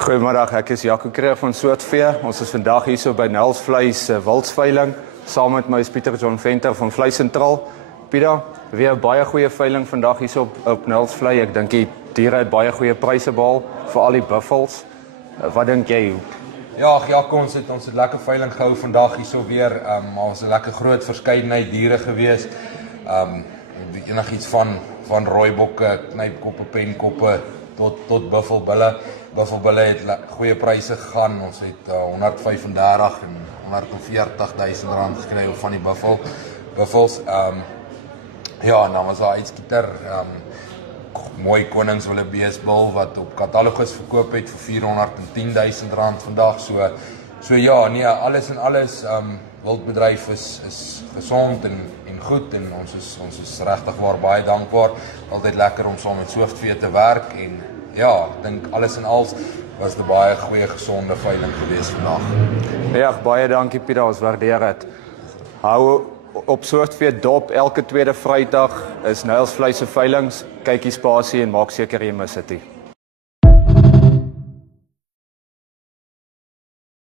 Goeiemiddag, ek is Jaco Kreer van Soortvee. Ons is vandag hier so by Nels Vleis wildsveiling. Saam met my is Pieter John Venter van Vleis Sentraal. Pieter, weer baie goeie veiling vandag hier so op Nels Vleis. Ek dink die diere het baie goeie pryse behaal, veral die buffels. Wat dink jy? Ja, ons het lekker veiling gehou vandag hier so weer. Maar was 'n lekker groot verskeidenheid diere gewees. Enigiets van rooibokke, knypkoppe, penkoppe tot buffelbulle. Buffelbulle het goeie pryse gegaan. Ons het 135 en 140.000 rand gekry van die buffels. Ja, en dan was daar uitskieter mooi koningswille beesbul wat op katalogus verkoop het vir 410.000 rand vandag. So ja, nee, alles en alles wildbedryf is gesond en goed en ons is regtig waar baie dankbaar. Altyd lekker om saam met Soortvee te werk en ja, ek dink alles en als was 'n baie goeie gesonde veiling geweest vandag. Ja, baie dankie Pieter, ons waardeer dit. Hou op Soortvee dop elke tweede Vrydag is Nels Vleis se veilings. Kyk die spasie en maak seker jy mis dit nie.